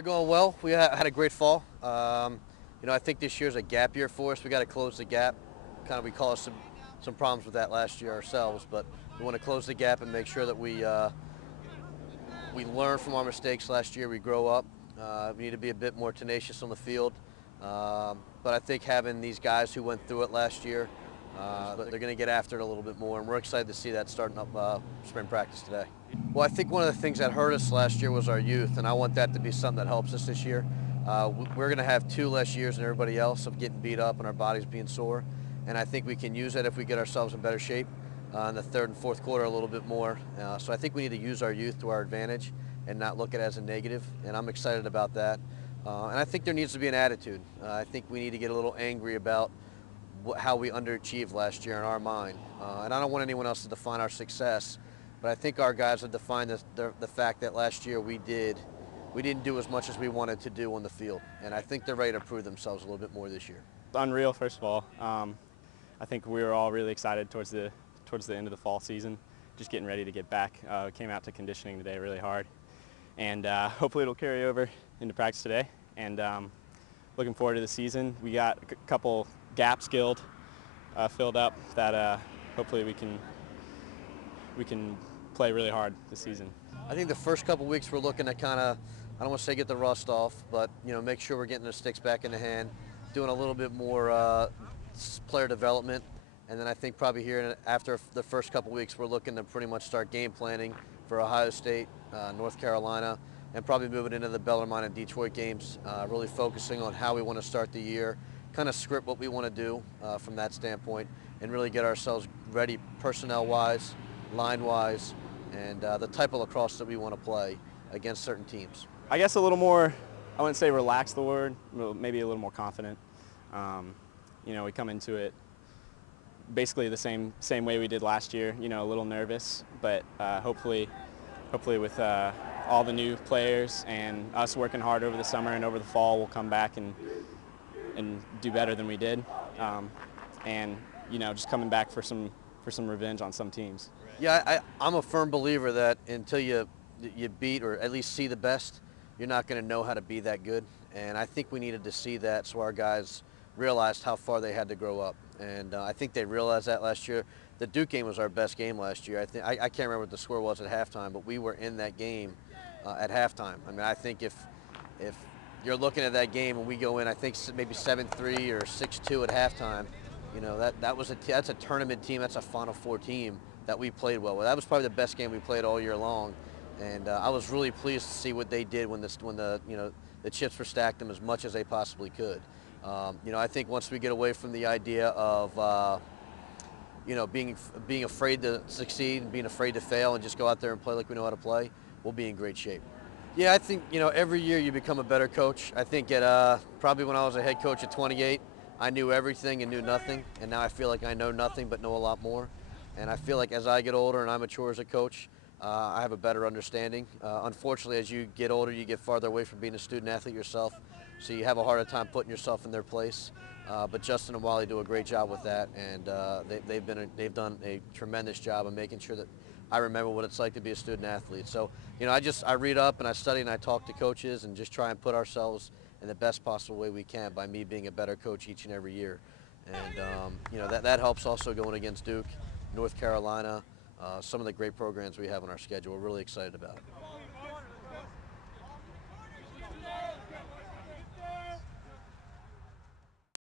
They're going well. We had a great fall. I think this year's a gap year for us. We got to close the gap. We caused some problems with that last year ourselves, but we want to close the gap and make sure that we learn from our mistakes last year. We grow up. We need to be a bit more tenacious on the field. But I think having these guys who went through it last year, they're going to get after it a little bit more, and we're excited to see that starting up spring practice today. Well, I think one of the things that hurt us last year was our youth, and I want that to be something that helps us this year. We're going to have 2 less years than everybody else of getting beat up and our bodies being sore, and I think we can use that if we get ourselves in better shape in the 3rd and 4th quarter a little bit more. So I think we need to use our youth to our advantage and not look at it as a negative, and I'm excited about that. And I think there needs to be an attitude. I think we need to get a little angry about how we underachieved last year in our mind. And I don't want anyone else to define our success, but I think our guys have defined the fact that last year we didn't do as much as we wanted to do on the field. And I think they're ready to prove themselves a little bit more this year. It's unreal, first of all. I think we were all really excited towards the end of the fall season, just getting ready to get back. We came out to conditioning today really hard, and hopefully it'll carry over into practice today. And looking forward to the season. We got a couple gaps filled up that hopefully we can play really hard this season. I think the first couple weeks we're looking to I don't want to say get the rust off, but make sure we're getting the sticks back in the hand, doing a little bit more player development. And then I think probably here after the first couple weeks we're looking to pretty much start game planning for Ohio State, North Carolina, and probably moving into the Bellarmine and Detroit games, really focusing on how we want to start the year, kind of script what we want to do from that standpoint, and really get ourselves ready personnel-wise, line-wise, and the type of lacrosse that we want to play against certain teams. I guess a little more, I wouldn't say relax the word, maybe a little more confident. We come into it basically the same way we did last year, a little nervous, but hopefully with all the new players and us working hard over the summer and over the fall, we'll come back and do better than we did. Just coming back for some revenge on some teams. Yeah, I'm a firm believer that until you beat or at least see the best, you're not going to know how to be that good. And I think we needed to see that so our guys realized how far they had to grow up. And I think they realized that last year. The Duke game was our best game last year. I can't remember what the score was at halftime, but we were in that game at halftime. I mean, I think if you're looking at that game and we go in, I think maybe 7-3 or 6-2 at halftime, that's a tournament team. That's a Final Four team that we played well with. That was probably the best game we played all year long, and I was really pleased to see what they did when the chips were stacked them as much as they possibly could. I think once we get away from the idea of being afraid to succeed and being afraid to fail and just go out there and play like we know how to play, we'll be in great shape. Yeah, I think every year you become a better coach. I think probably when I was a head coach at 28, I knew everything and knew nothing, and now I feel like I know nothing but know a lot more. And I feel like as I get older and I mature as a coach, I have a better understanding. Unfortunately, as you get older, you get farther away from being a student athlete yourself, so you have a harder time putting yourself in their place. But Justin and Wally do a great job with that, and they've done a tremendous job of making sure that I remember what it's like to be a student athlete. So, I read up and I study and I talk to coaches and just try and put ourselves in the best possible way we can by me being a better coach each and every year. And, that helps also going against Duke, North Carolina, some of the great programs we have on our schedule. We're really excited about it.